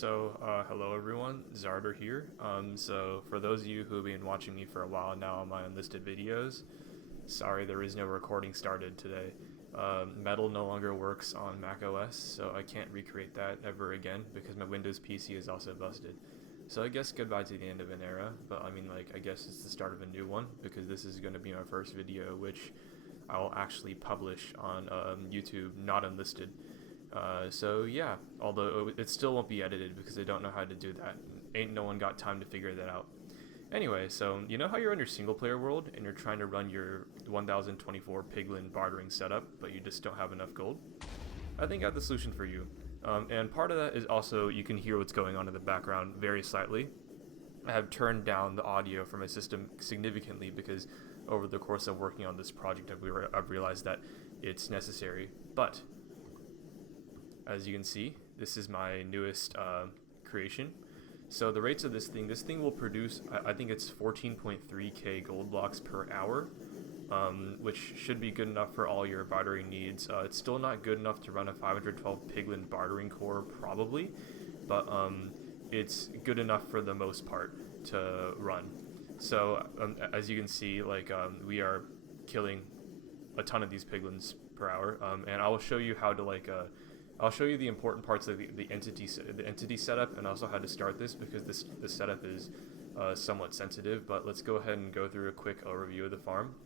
Hello everyone, Zardor here. So for those of you who have been watching me for a while now on my unlisted videos, sorry there is no recording started today. Metal no longer works on Mac OS, so I can't recreate that ever again because my Windows PC is also busted. So I guess goodbye to the end of an era, but I mean I guess it's the start of a new one because this is going to be my first video which I'll actually publish on YouTube, not unlisted. So yeah, although it still won't be edited because I don't know how to do that. Ain't no one got time to figure that out. Anyway, so you know how you're in your single player world and you're trying to run your 1024 piglin bartering setup, but you just don't have enough gold? I think I have the solution for you. And part of that is also you can hear what's going on in the background very slightly. I have turned down the audio from my system significantly because over the course of working on this project I've realized that it's necessary. But as you can see, this is my newest creation. So the rates of this thing will produce, I think it's 14.3k gold blocks per hour, which should be good enough for all your bartering needs. It's still not good enough to run a 512 piglin bartering core probably, but it's good enough for the most part to run. So as you can see, we are killing a ton of these piglins per hour, and I will show you how to I'll show you the important parts of the entity setup and also how to start this because this setup is somewhat sensitive. But let's go ahead and go through a quick overview of the farm.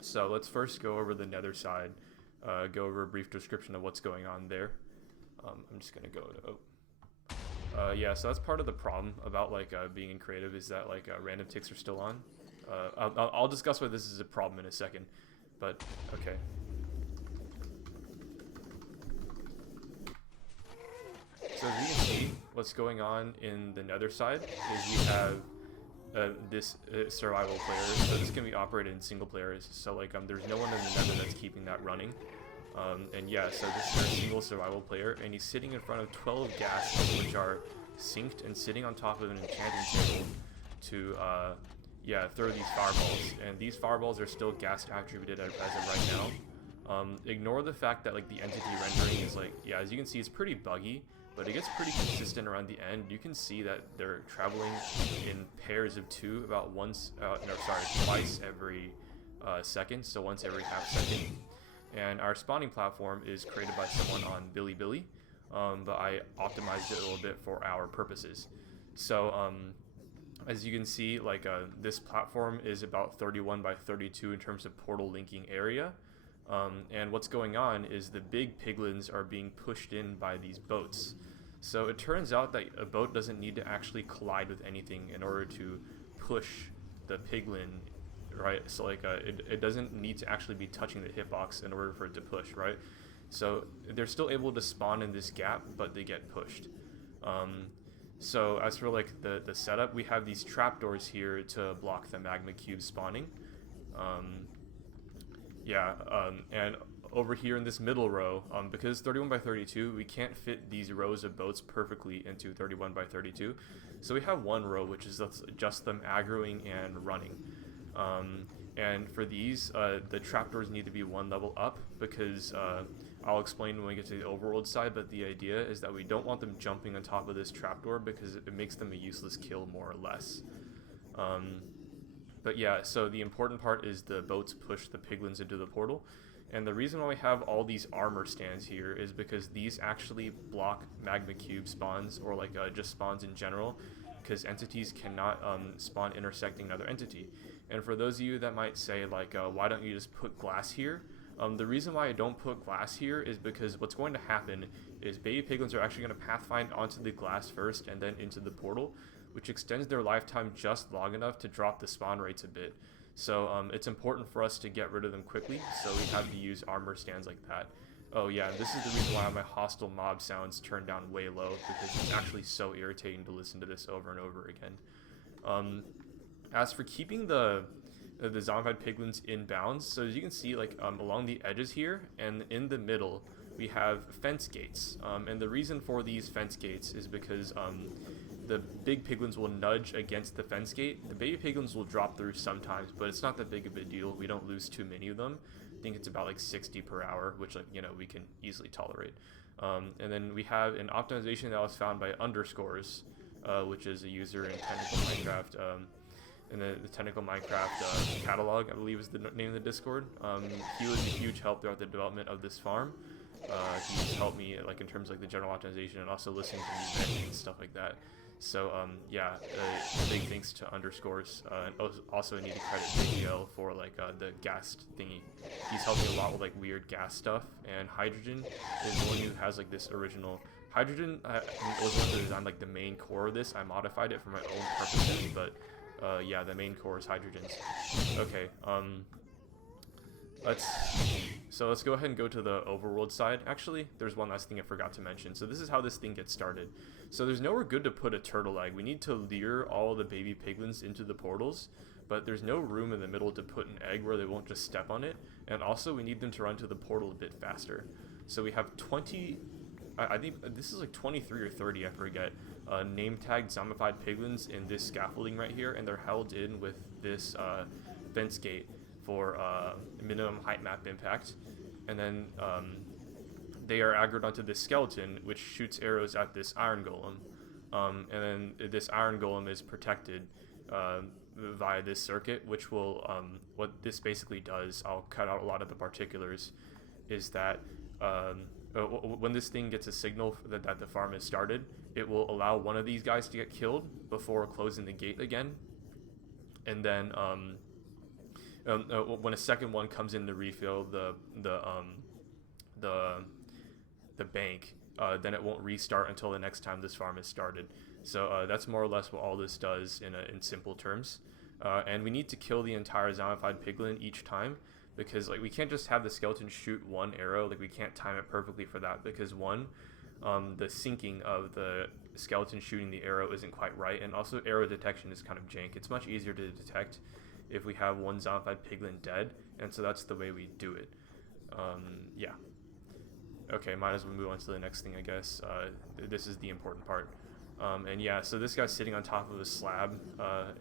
So let's first go over the Nether side, go over a brief description of what's going on there. I'm just gonna go to yeah, so that's part of the problem about being in creative is that random ticks are still on. I'll discuss why this is a problem in a second, but okay. So as you can see, what's going on in the Nether side is we have this survival player. So this can be operated in single players. So there's no one in the Nether that's keeping that running. And yeah, so this is our single survival player, and he's sitting in front of 12 Ghasts, which are synced and sitting on top of an enchanting table to yeah, throw these fireballs. And these fireballs are still Ghast attributed as of right now. Ignore the fact that the entity rendering is yeah, as you can see, it's pretty buggy. But it gets pretty consistent around the end. You can see that they're traveling in pairs of two about twice every second, so once every half second. And our spawning platform is created by someone on Bilibili, but I optimized it a little bit for our purposes. So as you can see, this platform is about 31 by 32 in terms of portal linking area. And what's going on is the big piglins are being pushed in by these boats. So it turns out that a boat doesn't need to actually collide with anything in order to push the piglin, right? So it doesn't need to actually be touching the hitbox in order for it to push, right? So they're still able to spawn in this gap, but they get pushed. So as for the setup, we have these trapdoors here to block the magma cube spawning. And over here in this middle row, because 31 by 32, we can't fit these rows of boats perfectly into 31 by 32. So we have one row, which is just them aggroing and running. And for these, the trapdoors need to be one level up because I'll explain when we get to the overworld side, but the idea is that we don't want them jumping on top of this trapdoor because it makes them a useless kill more or less. But yeah, so the important part is the boats push the piglins into the portal. And the reason why we have all these armor stands here is because these actually block magma cube spawns or just spawns in general, because entities cannot spawn intersecting another entity. And for those of you that might say why don't you just put glass here? The reason why I don't put glass here is because what's going to happen is baby piglins are actually going to pathfind onto the glass first and then into the portal, which extends their lifetime just long enough to drop the spawn rates a bit. So it's important for us to get rid of them quickly, so we have to use armor stands like that. Oh yeah, this is the reason why my hostile mob sounds turned down way low, because it's actually so irritating to listen to this over and over again. As for keeping the zombified piglins in bounds, so as you can see along the edges here and in the middle, we have fence gates. And the reason for these fence gates is because the big piglins will nudge against the fence gate. The baby piglins will drop through sometimes, but it's not that big of a deal. We don't lose too many of them. I think it's about 60 per hour, which we can easily tolerate. And then we have an optimization that was found by Underscores, which is a user in Technical Minecraft. In the Technical Minecraft catalog, I believe is the name of the Discord. He was a huge help throughout the development of this farm. He's helped me like in terms of like the general optimization and also listening to music and stuff like that. So yeah, big thanks to Underscores, and also I need to credit JGL for like the Ghast thingy. He's helped me a lot with like weird gas stuff, and Hydrogen is the one who has like this original. Hydrogen was one who designed like the main core of this. I modified it for my own purposes, but yeah, the main core is Hydrogen's. Okay, let's go ahead and go to the overworld side. Actually, there's one last thing I forgot to mention. So this is how this thing gets started. So there's nowhere good to put a turtle egg. We need to lure all the baby piglins into the portals, but there's no room in the middle to put an egg where they won't just step on it. And also we need them to run to the portal a bit faster. So we have 20, I think this is like 23 or 30, I forget, name tagged zombified piglins in this scaffolding right here, and they're held in with this fence gate for minimum height map impact. And then they are aggroed onto this skeleton, which shoots arrows at this iron golem. And then this iron golem is protected via this circuit, which will, what this basically does, I'll cut out a lot of the particulars, is that when this thing gets a signal that the farm has started, it will allow one of these guys to get killed before closing the gate again. And then when a second one comes in to refill the bank, then it won't restart until the next time this farm is started. So that's more or less what all this does in simple terms. And we need to kill the entire zombified piglin each time, because like we can't just have the skeleton shoot one arrow. Like we can't time it perfectly for that, because one, the syncing of the skeleton shooting the arrow isn't quite right, and also arrow detection is kind of jank. It's much easier to detect if we have one zombified piglin dead, and so that's the way we do it. Yeah. Okay, might as well move on to the next thing, I guess. This is the important part. And yeah, so this guy's sitting on top of a slab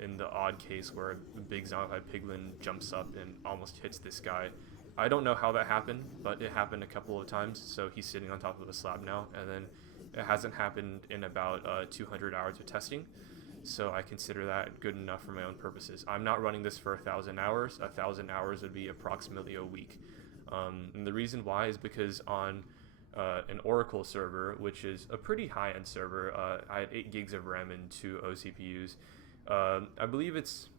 in the odd case where a big zombified piglin jumps up and almost hits this guy. I don't know how that happened, but it happened a couple of times, so he's sitting on top of a slab now, and then it hasn't happened in about 200 hours of testing, so I consider that good enough for my own purposes. I'm not running this for 1,000 hours. 1,000 hours would be approximately a week. And the reason why is because on an Oracle server, which is a pretty high-end server, I had 8 gigs of RAM and 2 OCPUs. I believe it's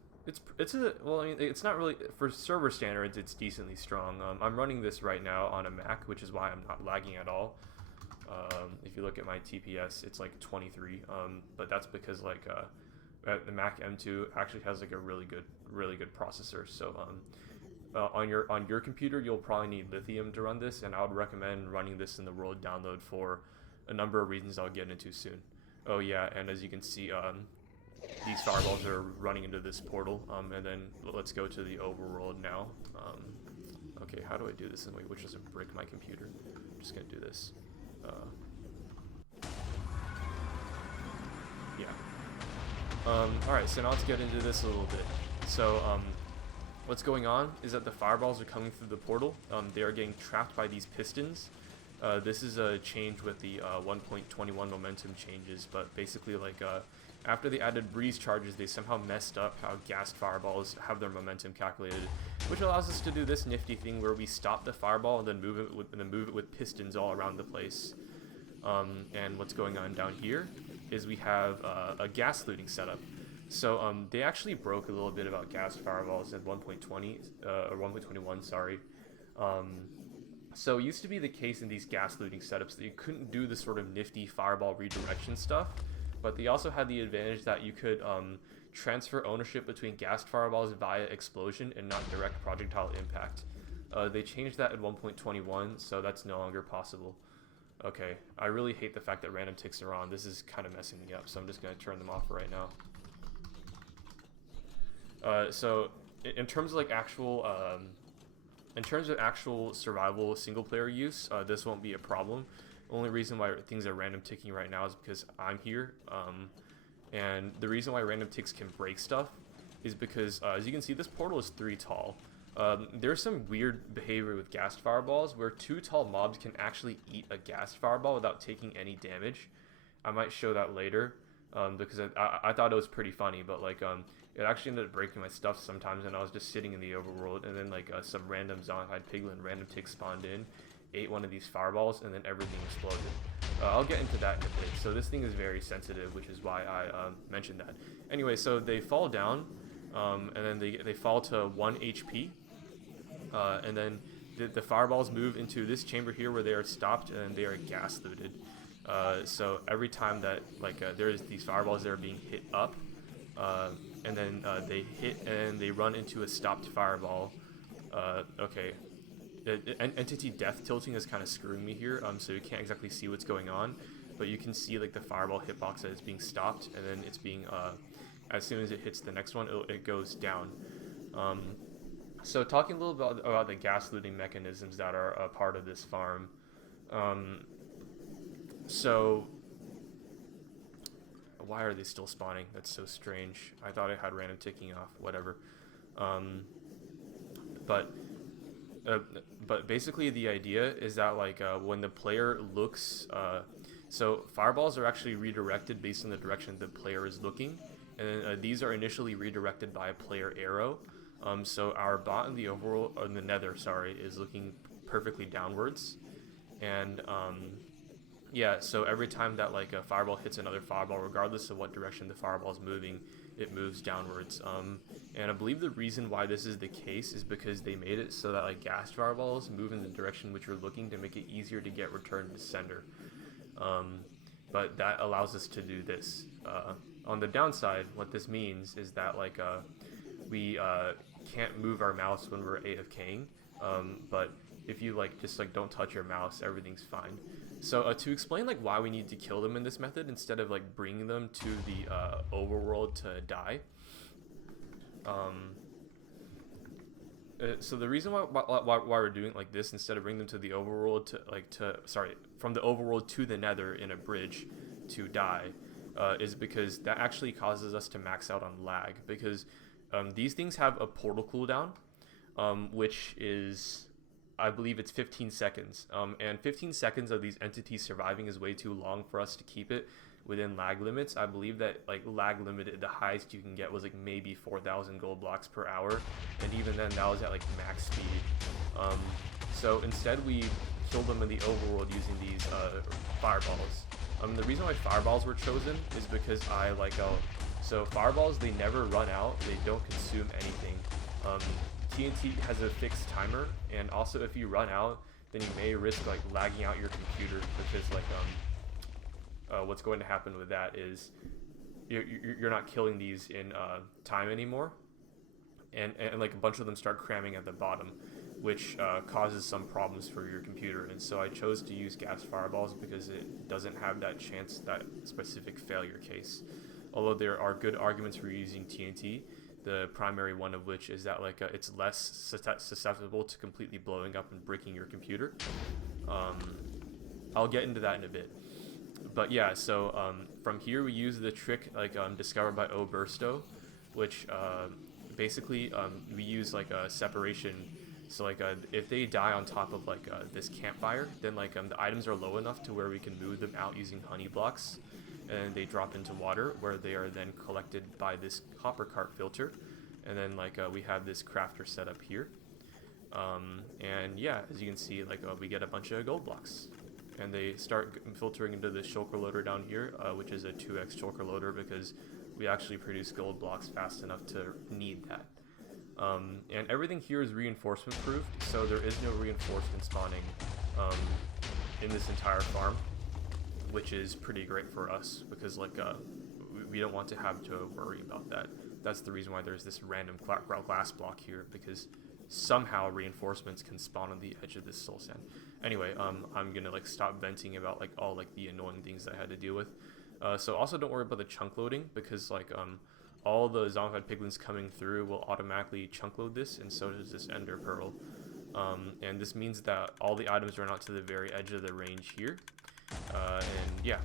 not really, for server standards, it's decently strong. I'm running this right now on a Mac, which is why I'm not lagging at all. If you look at my TPS, it's like 23, but that's because like the Mac M2 actually has like a really good processor. So on your computer, you'll probably need lithium to run this, and I would recommend running this in the world download for a number of reasons I'll get into soon. Oh yeah, and as you can see, these fireballs are running into this portal, and then let's go to the overworld now. Okay, how do I do this in a way which doesn't break my computer? I'm just gonna do this. Yeah. Alright, so now let's get into this a little bit. So, what's going on is that the fireballs are coming through the portal. They are getting trapped by these pistons. This is a change with the 1.21 momentum changes, but basically like after they added breeze charges, they somehow messed up how Ghast fireballs have their momentum calculated, which allows us to do this nifty thing where we stop the fireball and then move it with pistons all around the place. And what's going on down here is we have a gas looting setup. So they actually broke a little bit about Ghast fireballs in 1.20 or 1.21, sorry. So it used to be the case in these gas looting setups that you couldn't do the sort of nifty fireball redirection stuff, but they also had the advantage that you could transfer ownership between Ghast fireballs via explosion and not direct projectile impact. They changed that in 1.21, so that's no longer possible. Okay, I really hate the fact that random ticks are on. This is kind of messing me up, so I'm just going to turn them off right now. So in terms of like actual survival single player use, this won't be a problem. The only reason why things are random ticking right now is because I'm here, and the reason why random ticks can break stuff is because as you can see, this portal is 3 tall, There's some weird behavior with ghast fireballs where 2 tall mobs can actually eat a ghast fireball without taking any damage. I might show that later, because I thought it was pretty funny, but like it actually ended up breaking my stuff sometimes, and I was just sitting in the overworld, and then like some random zombified piglin random tick spawned in, ate one of these fireballs, and then everything exploded. I'll get into that in a bit. So this thing is very sensitive, which is why I mentioned that. Anyway, so they fall down, and then they fall to 1 HP, and then the fireballs move into this chamber here where they are stopped and they are gas looted. So every time that like there's these fireballs that are being hit up, and then they hit and they run into a stopped fireball. Okay. Entity death tilting is kind of screwing me here, so you can't exactly see what's going on, but you can see like the fireball hitbox that is being stopped, and then it's being as soon as it hits the next one, it goes down. So talking a little bit about the gas looting mechanisms that are a part of this farm. So why are they still spawning? That's so strange. I thought I had random ticking off. Whatever. But basically the idea is that like when the player looks, so fireballs are actually redirected based on the direction the player is looking, and these are initially redirected by a player arrow. So our bot in the overworld, or in the Nether, sorry, is looking perfectly downwards, and yeah. So every time that like a fireball hits another fireball, regardless of what direction the fireball is moving, it moves downwards. And I believe the reason why this is the case is because they made it so that like ghast fireballs move in the direction which you're looking to make it easier to get returned to sender. But that allows us to do this. On the downside, what this means is that like we can't move our mouse when we're AFKing, but if you like just like don't touch your mouse, everything's fine. So to explain like why we need to kill them in this method instead of like bringing them to the overworld to die. So the reason why we're doing it like this instead of bringing them to the overworld from the overworld to the Nether in a bridge to die, is because that actually causes us to max out on lag, because these things have a portal cooldown, which is, I believe it's 15 seconds, and 15 seconds of these entities surviving is way too long for us to keep it within lag limits. I believe that like lag limit, the highest you can get was like maybe 4,000 gold blocks per hour, and even then that was at like max speed. So instead we killed them in the overworld using these fireballs. The reason why fireballs were chosen is because so fireballs, they never run out, they don't consume anything. TNT has a fixed timer, and also if you run out, then you may risk like lagging out your computer, because like what's going to happen with that is you're not killing these in time anymore, and like a bunch of them start cramming at the bottom, which causes some problems for your computer. And so I chose to use ghast fireballs because it doesn't have that chance, that specific failure case. Although there are good arguments for using TNT, the primary one of which is that like it's less susceptible to completely blowing up and breaking your computer. I'll get into that in a bit. But yeah, so from here we use the trick like discovered by Obersto, which basically we use like a separation. So like if they die on top of like this campfire, then like the items are low enough to where we can move them out using honey blocks, and they drop into water where they are then collected by this hopper cart filter, and then like we have this crafter set up here, and yeah, as you can see, like we get a bunch of gold blocks, and they start filtering into the shulker loader down here, which is a 2x shulker loader, because we actually produce gold blocks fast enough to need that. And everything here is reinforcement proofed, so there is no reinforcement spawning in this entire farm, which is pretty great for us, because like we don't want to have to worry about that. That's the reason why there's this random glass block here, because somehow reinforcements can spawn on the edge of this soul sand. Anyway, I'm gonna like stop venting about like all like the annoying things that I had to deal with. So also don't worry about the chunk loading, because like all the zombified piglins coming through will automatically chunk load this, and so does this ender pearl. And this means that all the items run out to the very edge of the range here. And yeah,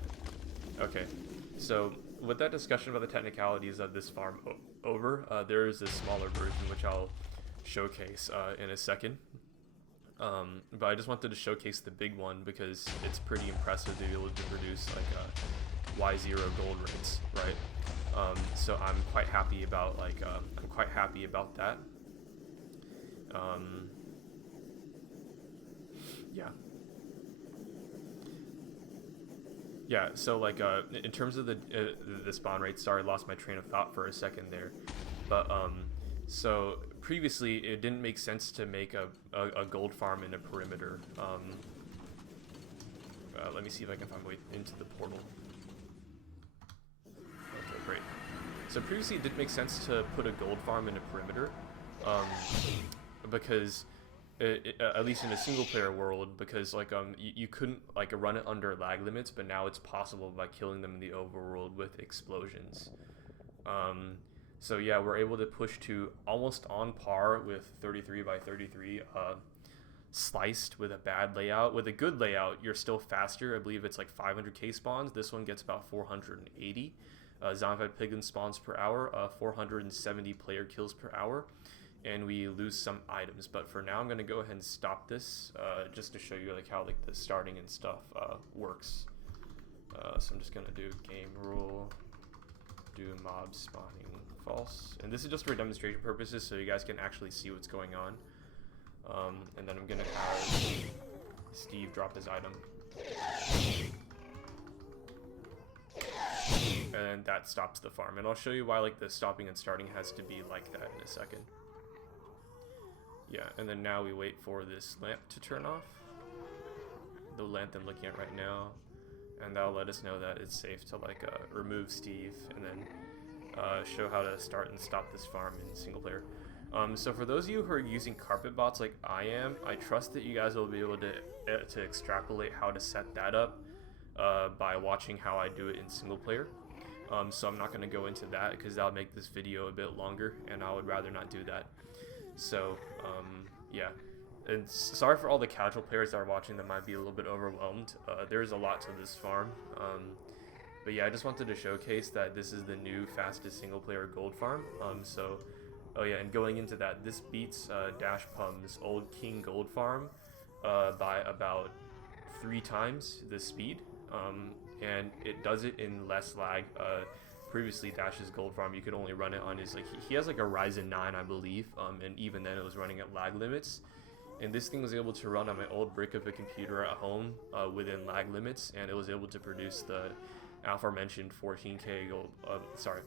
okay. So with that discussion about the technicalities of this farm over, there is a smaller version which I'll showcase in a second. But I just wanted to showcase the big one because it's pretty impressive to be able to produce like Y0 gold rates, right? So I'm quite happy about that. Yeah. Yeah, so like in terms of the spawn rate, sorry, I lost my train of thought for a second there, but so previously it didn't make sense to make a gold farm in a perimeter. Let me see if I can find my way into the portal. Okay, great. So previously it didn't make sense to put a gold farm in a perimeter, because at least in a single player world, because like you couldn't like run it under lag limits, but now it's possible by killing them in the overworld with explosions. So yeah, we're able to push to almost on par with 33 by 33 sliced with a bad layout. With a good layout, you're still faster. I believe it's like 500k spawns. This one gets about 480 zombified piglin spawns per hour, 470 player kills per hour, and we lose some items. But for now I'm going to go ahead and stop this just to show you like how like the starting and stuff works. So I'm just going to do game rule, do mob spawning false, and this is just for demonstration purposes so you guys can actually see what's going on. And then I'm going to have Steve drop his item. And that stops the farm, and I'll show you why like the stopping and starting has to be like that in a second. Yeah, and then now we wait for this lamp to turn off, the lamp I'm looking at right now, and that'll let us know that it's safe to like remove Steve, and then show how to start and stop this farm in single player. So for those of you who are using carpet bots like I am, I trust that you guys will be able to extrapolate how to set that up by watching how I do it in single player. So I'm not going to go into that because that'll make this video a bit longer, and I would rather not do that. So yeah, and sorry for all the casual players that are watching that might be a little bit overwhelmed. There's a lot to this farm, but yeah, I just wanted to showcase that this is the new fastest single player gold farm. Oh yeah, and going into that, this beats Dash Pum's old King Gold farm by about 3 times the speed, and it does it in less lag. Previously, Dash's gold farm, you could only run it on his like he has like a Ryzen 9, I believe, and even then it was running at lag limits. And this thing was able to run on my old brick of a computer at home within lag limits, and it was able to produce the aforementioned 14k gold. Sorry,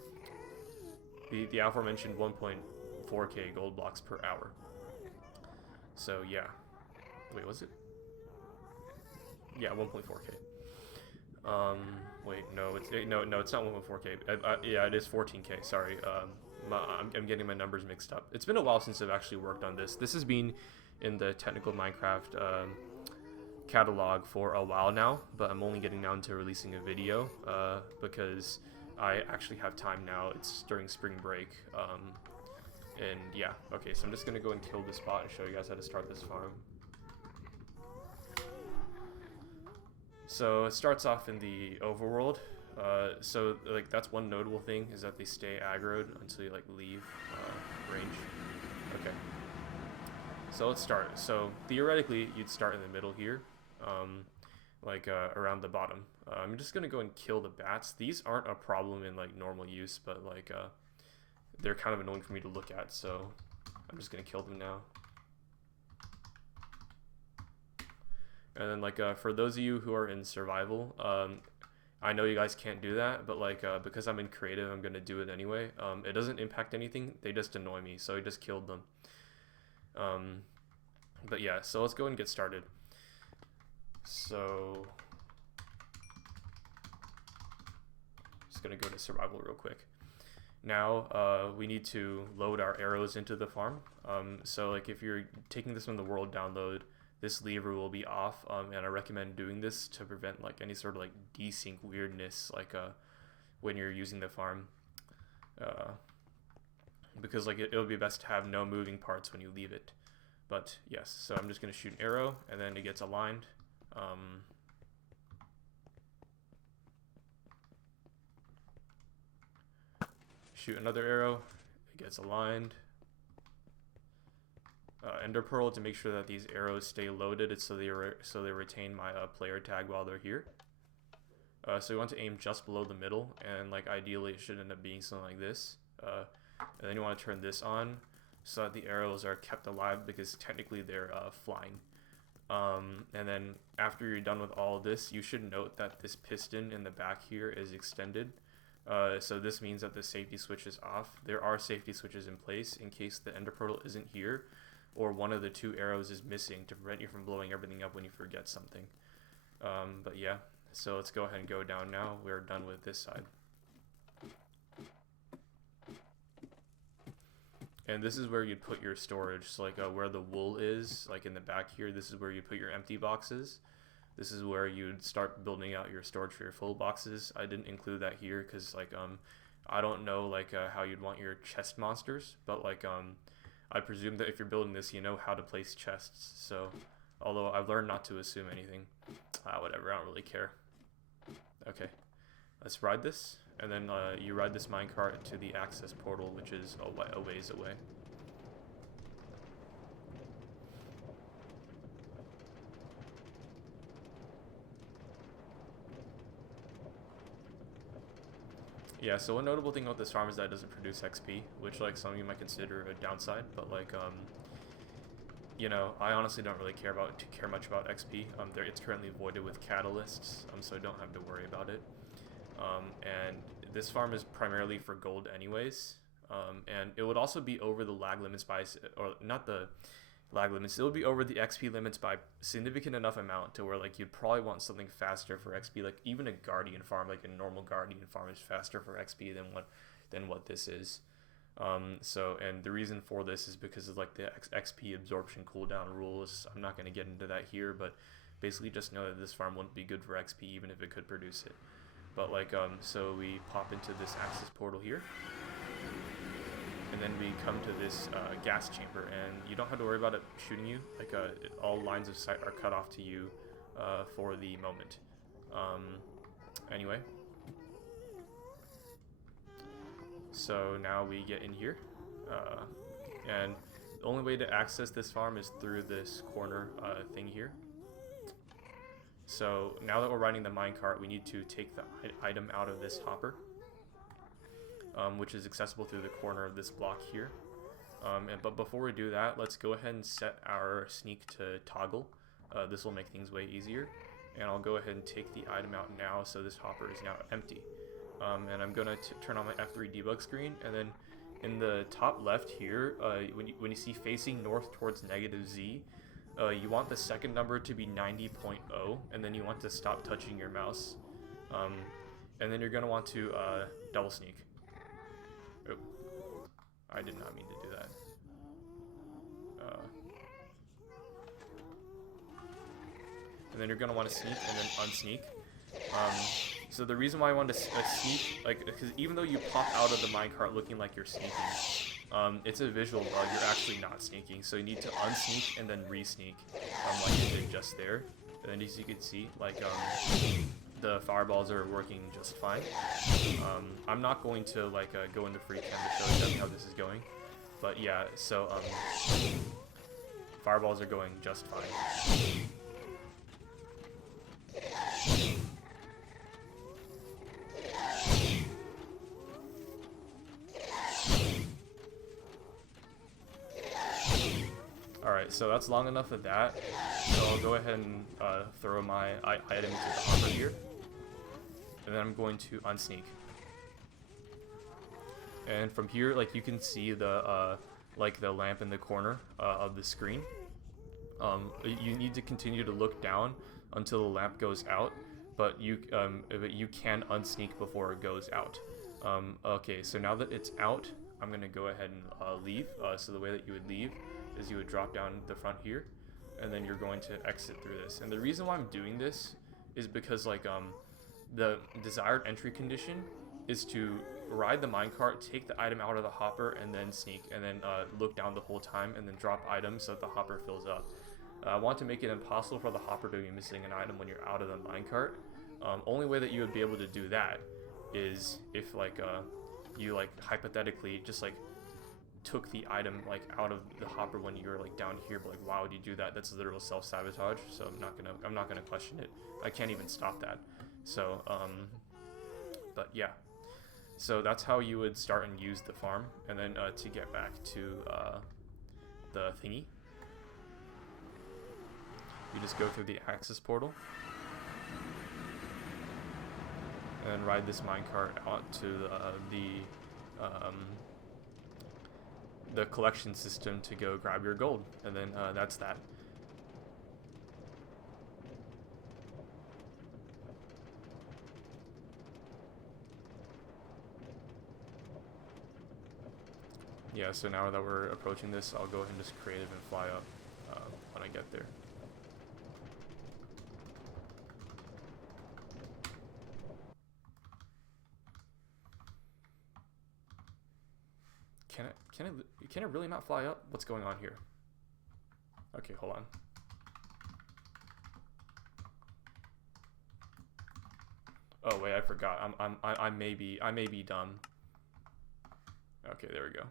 the aforementioned 1.4k gold blocks per hour. So yeah, wait, was it? Yeah, 1.4k. Wait, no, it's not 1.4k. Yeah, it is 14k. Sorry, I'm getting my numbers mixed up. It's been a while since I've actually worked on this. This has been in the technical Minecraft catalog for a while now, but I'm only getting down to releasing a video because I actually have time now. It's during spring break, and yeah. Okay, so I'm just gonna go and kill this bot and show you guys how to start this farm. So it starts off in the overworld. So like that's one notable thing is that they stay aggroed until you like leave range. Okay. So let's start. So theoretically, you'd start in the middle here, like around the bottom. I'm just gonna go and kill the bats. These aren't a problem in like normal use, but like they're kind of annoying for me to look at. So I'm just gonna kill them now. And then like for those of you who are in survival, I know you guys can't do that, but like because I'm in creative, I'm gonna do it anyway. It doesn't impact anything, they just annoy me, so I just killed them. But yeah, so let's go and get started. So just gonna go to survival real quick. Now we need to load our arrows into the farm. So like if you're taking this from the world download, this lever will be off, and I recommend doing this to prevent like any sort of like desync weirdness, like when you're using the farm, because like it'll be best to have no moving parts when you leave it. But yes, so I'm just gonna shoot an arrow, and then it gets aligned. Shoot another arrow, it gets aligned. ender pearl to make sure that these arrows stay loaded. It's so they retain my player tag while they're here. So we want to aim just below the middle, and like ideally it should end up being something like this. And then you want to turn this on so that the arrows are kept alive, because technically they're flying. And then after you're done with all of this, you should note that this piston in the back here is extended. So this means that the safety switch is off. There are safety switches in place in case the ender portal isn't here, or one of the two arrows is missing to prevent you from blowing everything up when you forget something. But yeah, so let's go ahead and go down now. We're done with this side. And this is where you'd put your storage. So like where the wool is, like in the back here, this is where you put your empty boxes. This is where you'd start building out your storage for your full boxes. I didn't include that here because like I don't know like how you'd want your chest monsters, but like I presume that if you're building this, you know how to place chests. So although I've learned not to assume anything, whatever, I don't really care. Okay, let's ride this, and then you ride this minecart to the access portal, which is a ways away. Yeah, so one notable thing about this farm is that it doesn't produce XP, which like some of you might consider a downside, but like you know, I honestly don't really care much about XP. It's currently voided with catalysts, so I don't have to worry about it. And this farm is primarily for gold anyways, and it would also be over the lag limits by, or not the lag limits, it would be over the XP limits by significant enough amount to where like you'd probably want something faster for XP. Like even a guardian farm, like a normal guardian farm, is faster for XP than what this is. And the reason for this is because of like the XP absorption cooldown rules. I'm not going to get into that here, but basically just know that this farm wouldn't be good for XP even if it could produce it. But like so we pop into this access portal here, and then we come to this gas chamber, and you don't have to worry about it shooting you. Like all lines of sight are cut off to you for the moment. Anyway, so now we get in here, and the only way to access this farm is through this corner thing here. So now that we're riding the minecart, we need to take the item out of this hopper, which is accessible through the corner of this block here. But before we do that, let's go ahead and set our sneak to toggle. This will make things way easier. And I'll go ahead and take the item out now, so this hopper is now empty. And I'm gonna turn on my F3 debug screen, and then in the top left here, when you see facing north towards -Z, you want the second number to be 90.0, and then you want to stop touching your mouse. And then you're gonna want to double sneak. Oh, I did not mean to do that. And then you're gonna want to sneak and then unsneak. So the reason why I wanted to sneak, like, because even though you pop out of the minecart looking like you're sneaking, it's a visual bug. You're actually not sneaking. So you need to unsneak and then re-sneak, like you did just there. And then as you can see, like, the fireballs are working just fine. I'm not going to like go into free cam to show you how this is going, but yeah. So fireballs are going just fine. Alright, so that's long enough of that. So I'll go ahead and throw my item into the hopper here. And then I'm going to unsneak. And from here, like, you can see the like the lamp in the corner of the screen. You need to continue to look down until the lamp goes out, but you can unsneak before it goes out. Okay, so now that it's out, I'm gonna go ahead and leave. So the way that you would leave is you would drop down the front here, and then you're going to exit through this. And the reason why I'm doing this is because like the desired entry condition is to ride the minecart, take the item out of the hopper, and then sneak, and then look down the whole time, and then drop items so that the hopper fills up. I want to make it impossible for the hopper to be missing an item when you're out of the minecart. Only way that you would be able to do that is if like you like hypothetically just like took the item like out of the hopper when you were like down here, but like why would you do that? That's literal self-sabotage, so I'm not gonna question it. I can't even stop that. So but yeah, so that's how you would start and use the farm. And then to get back to the thingy, you just go through the access portal and ride this minecart out to the collection system to go grab your gold, and then that's that. Yeah, so now that we're approaching this, I'll go ahead and just create it and fly up when I get there. Can it really not fly up? What's going on here? Okay, hold on. Oh wait, I forgot. I may be dumb. Okay, there we go.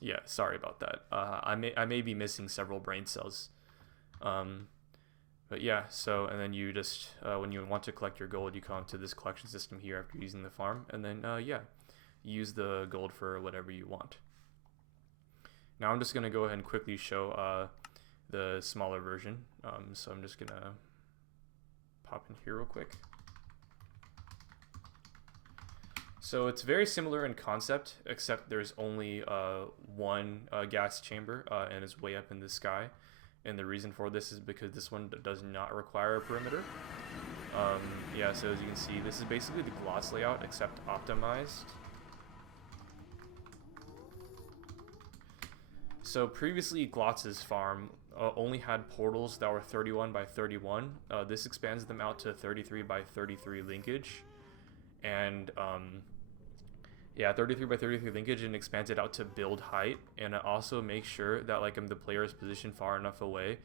Yeah, sorry about that. I may be missing several brain cells. But yeah, so, and then you just, when you want to collect your gold, you come to this collection system here after using the farm, and then, yeah, use the gold for whatever you want. Now I'm just going to go ahead and quickly show the smaller version. So I'm just going to pop in here real quick. So it's very similar in concept, except there's only one gas chamber, and it's way up in the sky. And the reason for this is because this one does not require a perimeter. Yeah, so as you can see, this is basically the GLotz layout, except optimized. So previously, GLotz's farm only had portals that were 31 by 31. This expands them out to 33 by 33 linkage. And yeah, 33 by 33 linkage, and expands it out to build height, and it also makes sure that like the player is positioned far enough away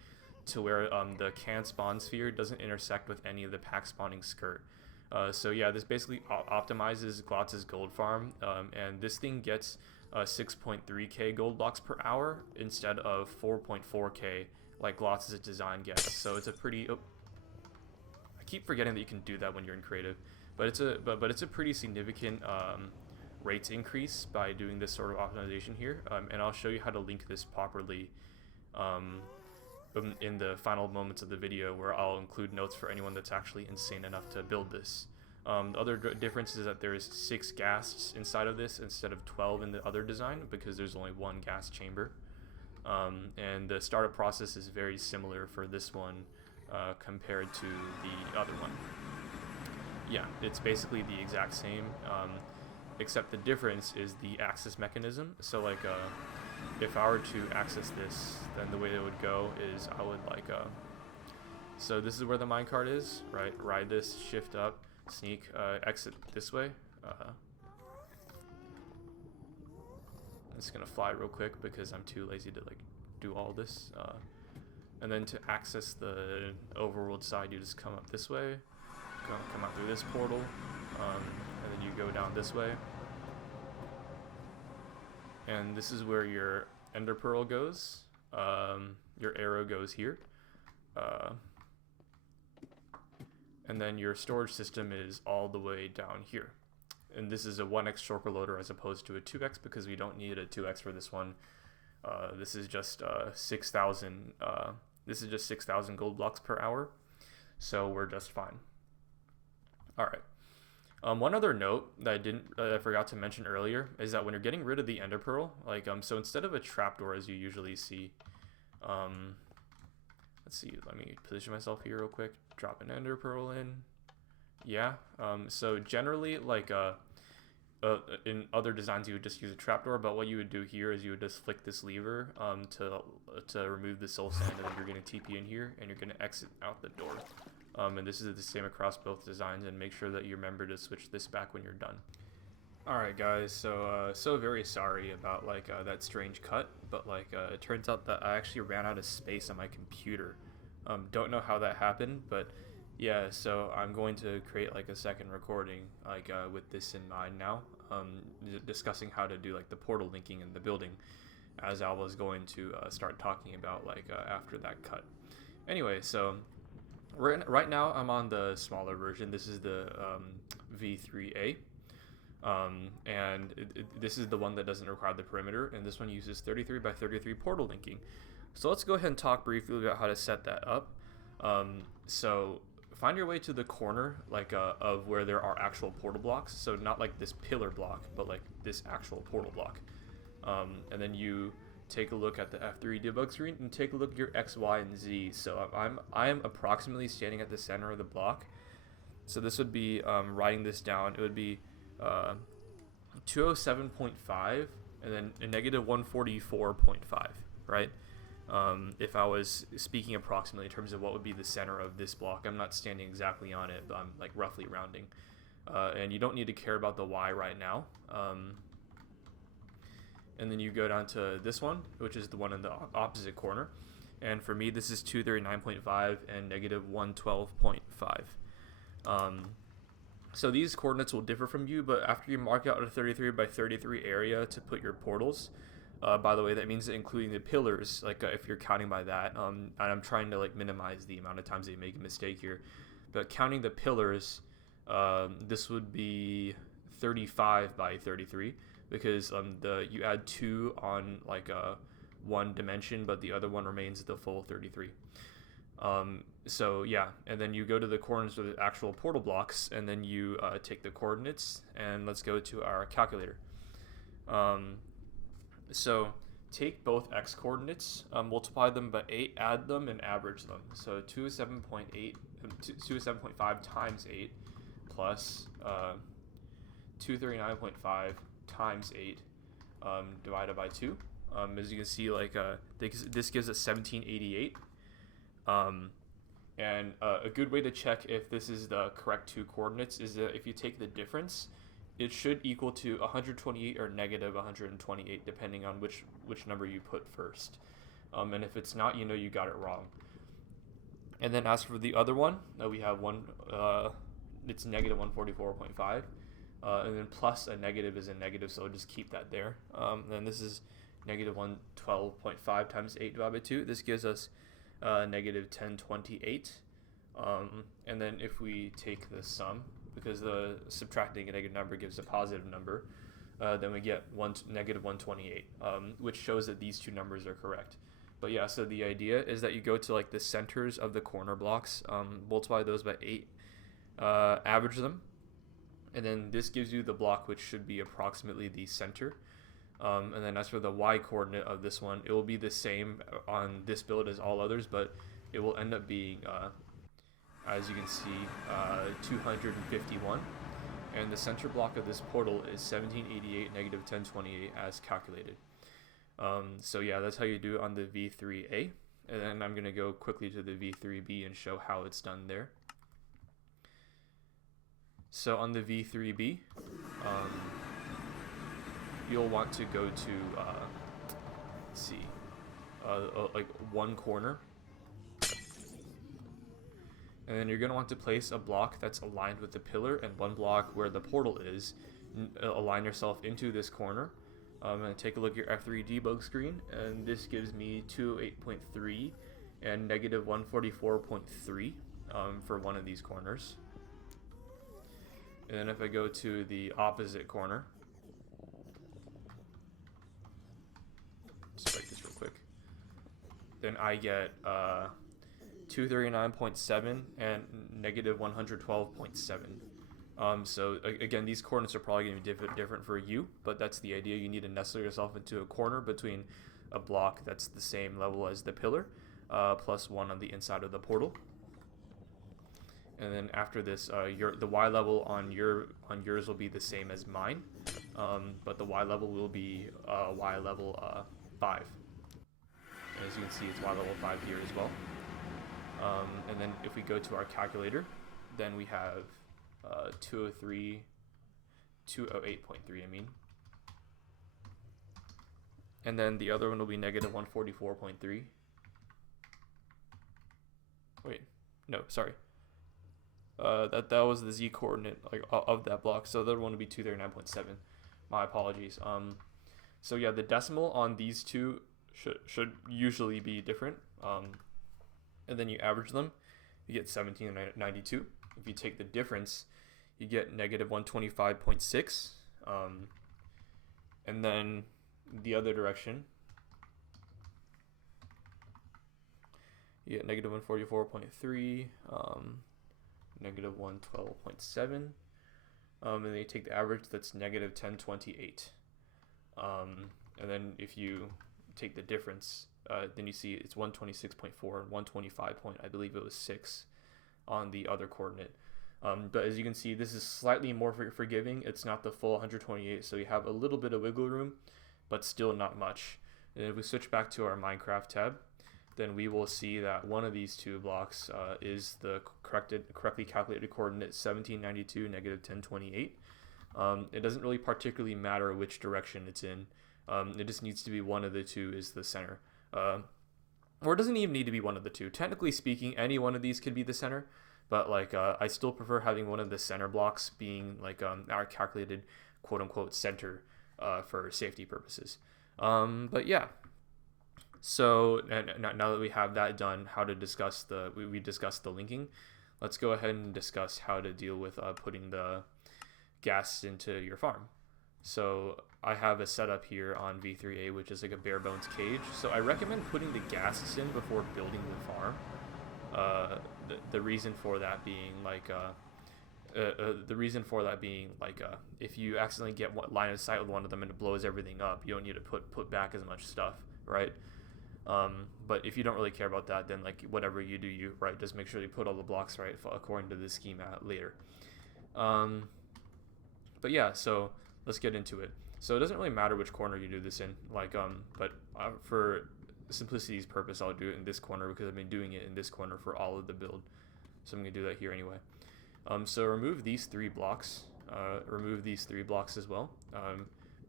to where the can spawn sphere doesn't intersect with any of the pack spawning skirt. So yeah, this basically optimizes GLotz's gold farm, and this thing gets 6.3k gold blocks per hour instead of 4.4k like GLotz's design gets. So it's a pretty I keep forgetting that you can do that when you're in creative, but it's a pretty significant rates increase by doing this sort of optimization here, and I'll show you how to link this properly in the final moments of the video, where I'll include notes for anyone that's actually insane enough to build this. The other difference is that there's 6 ghasts inside of this instead of 12 in the other design, because there's only one ghast chamber, and the startup process is very similar for this one compared to the other one. Yeah, it's basically the exact same, except the difference is the access mechanism. So like if I were to access this, then the way it would go is I would like so this is where the minecart is, right? Ride this, shift up, sneak, exit this way. I'm just gonna fly real quick because I'm too lazy to like do all this, and then to access the overworld side, you just come up this way, come out through this portal, and then you go down this way, and this is where your ender pearl goes. Your arrow goes here, and then your storage system is all the way down here, and this is a 1x shulker loader as opposed to a 2x, because we don't need a 2x for this one. This is just 6,000 this is just 6,000 gold blocks per hour, so we're just fine. All right. One other note that I forgot to mention earlier is that when you're getting rid of the ender pearl, like so instead of a trapdoor as you usually see, let's see, let me position myself here real quick, drop an ender pearl in. Yeah, so generally like in other designs you would just use a trapdoor, but what you would do here is you would just flick this lever to remove the soul sand, and then you're going to TP in here and you're going to exit out the door. And this is the same across both designs, and make sure that you remember to switch this back when you're done. Alright guys, so very sorry about like that strange cut, but like it turns out that I actually ran out of space on my computer. Don't know how that happened, but Yeah, so I'm going to create like a second recording, like with this in mind now, discussing how to do like the portal linking in the building, as I was going to start talking about like after that cut. Anyway, so right now I'm on the smaller version. This is the V3A, and this is the one that doesn't require the perimeter, and this one uses 33 by 33 portal linking. So let's go ahead and talk briefly about how to set that up. So find your way to the corner like of where there are actual portal blocks, so not like this pillar block, but like this actual portal block, and then you take a look at the F3 debug screen and take a look at your X, Y, and Z. So I am approximately standing at the center of the block, so this would be writing this down, it would be 207.5 and then a negative 144.5, right? If I was speaking approximately in terms of what would be the center of this block. I'm not standing exactly on it, but I'm like roughly rounding. And you don't need to care about the Y right now. And then you go down to this one, which is the one in the opposite corner. And for me, this is 239.5 and negative 112.5. So these coordinates will differ from you, but after you mark out a 33 by 33 area to put your portals, by the way, that means including the pillars, like if you're counting by that, and I'm trying to like minimize the amount of times that you make a mistake here, but counting the pillars, this would be 35 by 33, because you add 2 on like one dimension, but the other one remains the full 33. So yeah, and then you go to the corners of the actual portal blocks, and then you take the coordinates, and let's go to our calculator. So take both x coordinates, multiply them by 8, add them, and average them. So 207.5 times 8 plus 239.5 times 8 divided by 2. As you can see, like this gives us 1788. And a good way to check if this is the correct 2 coordinates is that if you take the difference, it should equal to 128 or negative 128, depending on which number you put first. And if it's not, you know you got it wrong. And then as for the other one, we have it's negative 144.5, and then plus a negative is a negative, so just keep that there. Then this is negative 112.5 times 8 divided by 2. This gives us negative 1028. And then if we take the sum, because the subtracting a negative number gives a positive number, then we get negative 128, which shows that these 2 numbers are correct. But yeah, so the idea is that you go to like the centers of the corner blocks, multiply those by 8, average them, and then this gives you the block which should be approximately the center. And then as for the y coordinate of this one, it will be the same on this build as all others, but it will end up being, as you can see, 251. And the center block of this portal is 1788, negative 1028 as calculated. So yeah, that's how you do it on the V3A. And then I'm going to go quickly to the V3B and show how it's done there. So on the V3B, you'll want to go to, let's see, like one corner. And then you're going to want to place a block that's aligned with the pillar and one block where the portal is. Align yourself into this corner. And take a look at your F3 debug screen, and this gives me 208.3 and negative 144.3 for one of these corners. And then if I go to the opposite corner, just write this real quick, then I get 239.7 and negative 112.7. So again, these coordinates are probably going to be different for you, but that's the idea. You need to nestle yourself into a corner between a block that's the same level as the pillar, plus 1 on the inside of the portal. And then after this, the Y level on yours will be the same as mine, but the Y level will be Y level 5. And as you can see, it's Y level 5 here as well. And then if we go to our calculator, then we have 208.3, I mean. And then the other one will be negative 144.3. Wait, no, sorry. That was the z coordinate like of that block. So the other one would be 239.7. My apologies. So yeah, the decimal on these two should usually be different. And then you average them, you get 1792. If you take the difference, you get negative 125.6. And then the other direction, you get negative 144.3, negative 112.7. And then you take the average, that's negative 1028. And then if you take the difference, then you see it's 126.4 and 125 point, I believe it was 6 on the other coordinate. But as you can see, this is slightly more forgiving. It's not the full 128, so you have a little bit of wiggle room, but still not much. And if we switch back to our Minecraft tab, then we will see that one of these two blocks is the correctly calculated coordinate 1792, negative 1028. It doesn't really particularly matter which direction it's in. It just needs to be one of the two is the center. Or it doesn't even need to be one of the two. Technically speaking, any one of these could be the center, but like I still prefer having one of the center blocks being like our calculated quote-unquote center for safety purposes. But yeah. So now that we have that done, how to discuss we discussed the linking, let's go ahead and discuss how to deal with putting the Ghast into your farm. So I have a setup here on V3A, which is like a bare bones cage. So I recommend putting the Ghasts in before building the farm. The reason for that being like if you accidentally get line of sight with one of them and it blows everything up, you don't need to put back as much stuff, right? But if you don't really care about that, then like whatever you do, right, just make sure you put all the blocks right according to the schema later. But yeah, so let's get into it. So it doesn't really matter which corner you do this in, like but for simplicity's purpose, I'll do it in this corner because I've been doing it in this corner for all of the build. So I'm gonna do that here anyway. So remove these three blocks. Remove these three blocks as well.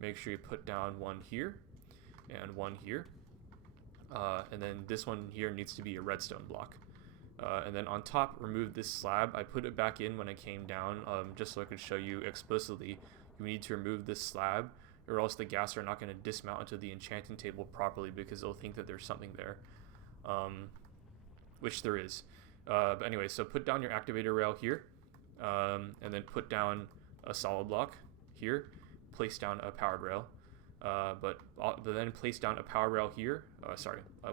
Make sure you put down one here and one here. And then this one here needs to be a redstone block. And then on top, remove this slab. I put it back in when I came down, just so I could show you explicitly. You need to remove this slab, or else the Ghasts are not going to dismount into the enchanting table properly because they'll think that there's something there, which there is. But anyway, so put down your activator rail here, and then put down a solid block here. Place down a powered rail. But then place down a power rail here.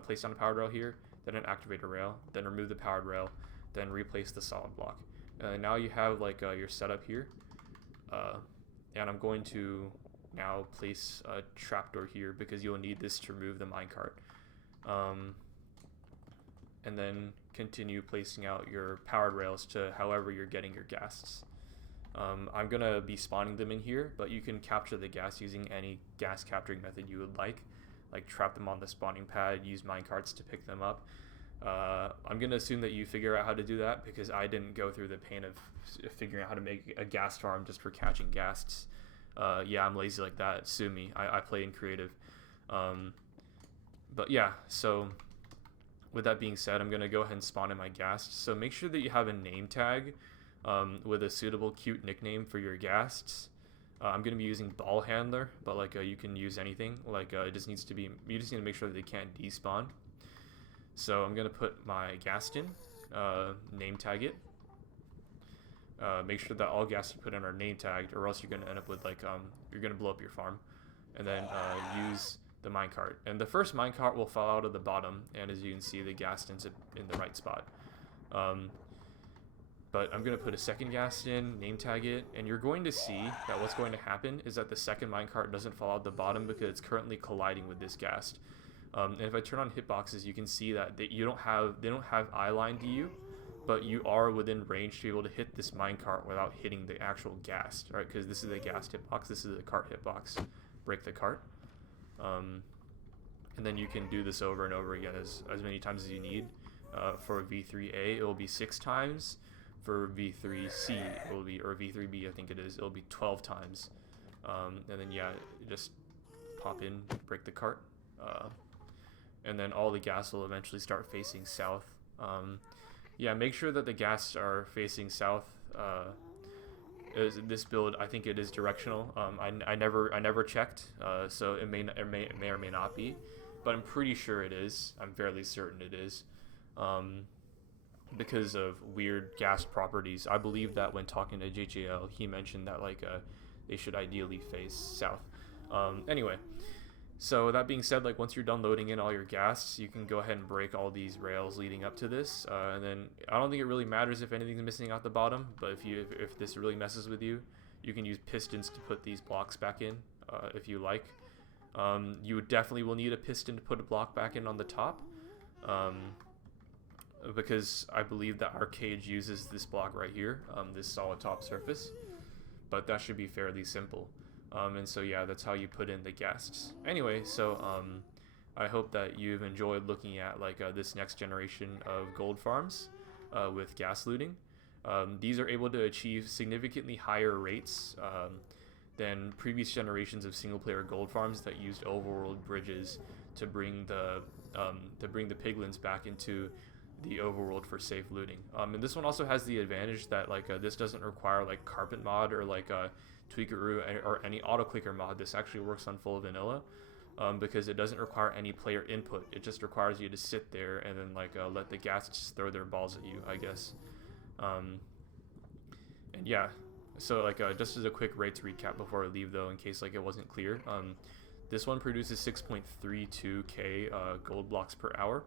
Place down a powered rail here, then an activator rail, then remove the powered rail, then replace the solid block. Now you have like your setup here, and I'm going to now place a trapdoor here because you'll need this to remove the minecart. And then continue placing out your powered rails to however you're getting your Ghasts. I'm going to be spawning them in here, but you can capture the Ghast using any Ghast capturing method you would like trap them on the spawning pad, use minecarts to pick them up. I'm going to assume that you figure out how to do that because I didn't go through the pain of figuring out how to make a Ghast farm just for catching Ghasts. Yeah, I'm lazy like that. Sue me. I play in creative. But yeah, so with that being said, I'm going to go ahead and spawn in my Ghast. So make sure that you have a name tag with a suitable cute nickname for your Ghasts. I'm going to be using ball handler, but like you can use anything. Like it just needs to be, you just need to make sure that they can't despawn. So I'm going to put my Ghast in, name tag it. Make sure that all Ghasts you put in are name tagged, or else you're going to end up with like you're going to blow up your farm. And then use the minecart, and the first minecart will fall out of the bottom, and as you can see, the Ghast ends up in the right spot. But I'm going to put a second Ghast in, name tag it, and you're going to see that what's going to happen is that the second minecart doesn't fall out the bottom because it's currently colliding with this Ghast. And if I turn on hitboxes, you can see that they don't have eye line to you, but you are within range to be able to hit this minecart without hitting the actual Ghast, right? Because this is a Ghast hitbox, this is a cart hitbox. Break the cart. And then you can do this over and over again as many times as you need. For V3A, it will be 6 times. For V3C, it will be, or V3B, I think it is, it'll be 12 times. And then yeah, just pop in, break the cart, and then all the Ghast will eventually start facing south. yeah, make sure that the ghasts are facing south. This build, I think it is directional. I never checked, so it may or may not be, but I'm pretty sure it is. I'm fairly certain it is, because of weird ghast properties. I believe that when talking to JJL, he mentioned that like they should ideally face south. Anyway. So that being said, like once you're done loading in all your ghasts, you can go ahead and break all these rails leading up to this, and then I don't think it really matters if anything's missing out the bottom. But if this really messes with you, you can use pistons to put these blocks back in, if you like. You definitely will need a piston to put a block back in on the top, because I believe that our cage uses this block right here, this solid top surface. But that should be fairly simple. And so yeah, that's how you put in the ghasts. Anyway, so I hope that you've enjoyed looking at like this next generation of gold farms with ghast looting. These are able to achieve significantly higher rates than previous generations of single player gold farms that used overworld bridges to bring the piglins back into the overworld for safe looting. And this one also has the advantage that like this doesn't require like carpet mod or like Tweakeroo or any auto clicker mod. This actually works on full vanilla, because it doesn't require any player input. It just requires you to sit there and then like let the ghasts throw their balls at you, I guess. And yeah, so like just as a quick rates recap before I leave though, in case like it wasn't clear, this one produces 6.32k gold blocks per hour,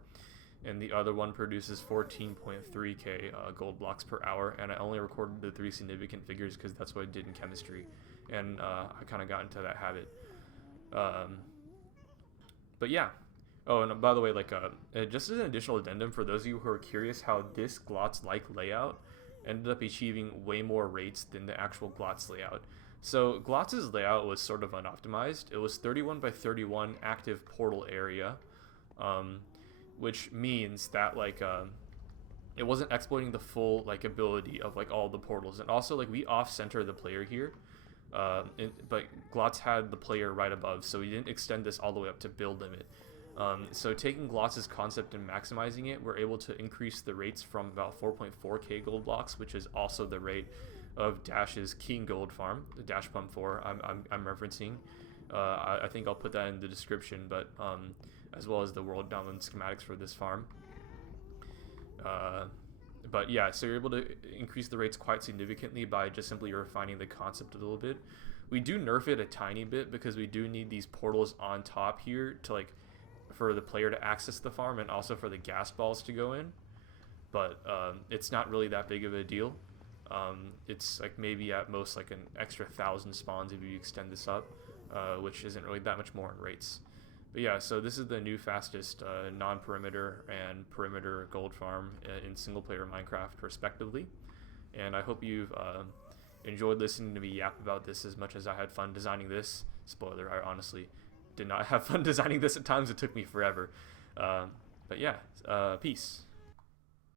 and the other one produces 14.3k gold blocks per hour, and I only recorded the 3 significant figures because that's what I did in chemistry, and I kind of got into that habit. But yeah. Oh, and by the way, like just as an additional addendum for those of you who are curious how this Glotz-like layout ended up achieving way more rates than the actual Glotz layout. So Glotz's layout was sort of unoptimized. It was 31 by 31 active portal area, which means that like it wasn't exploiting the full like ability of like all the portals, and also like we off-center the player here, but Glotz had the player right above, so we didn't extend this all the way up to build limit. So taking Glotz's concept and maximizing it, we're able to increase the rates from about 4.4k gold blocks, which is also the rate of Dash's King Gold farm, the Dash Pump 4 I'm referencing. I think I'll put that in the description, but as well as the world download schematics for this farm. But yeah, so you're able to increase the rates quite significantly by just simply refining the concept a little bit. We do nerf it a tiny bit because we do need these portals on top here to like for the player to access the farm, and also for the ghast balls to go in. But it's not really that big of a deal. It's like maybe at most like an extra 1,000 spawns if you extend this up, which isn't really that much more in rates. But yeah, so this is the new fastest non-perimeter and perimeter gold farm in single player Minecraft respectively. And I hope you've enjoyed listening to me yap about this as much as I had fun designing this. Spoiler, I honestly did not have fun designing this at times. It took me forever. But yeah, peace.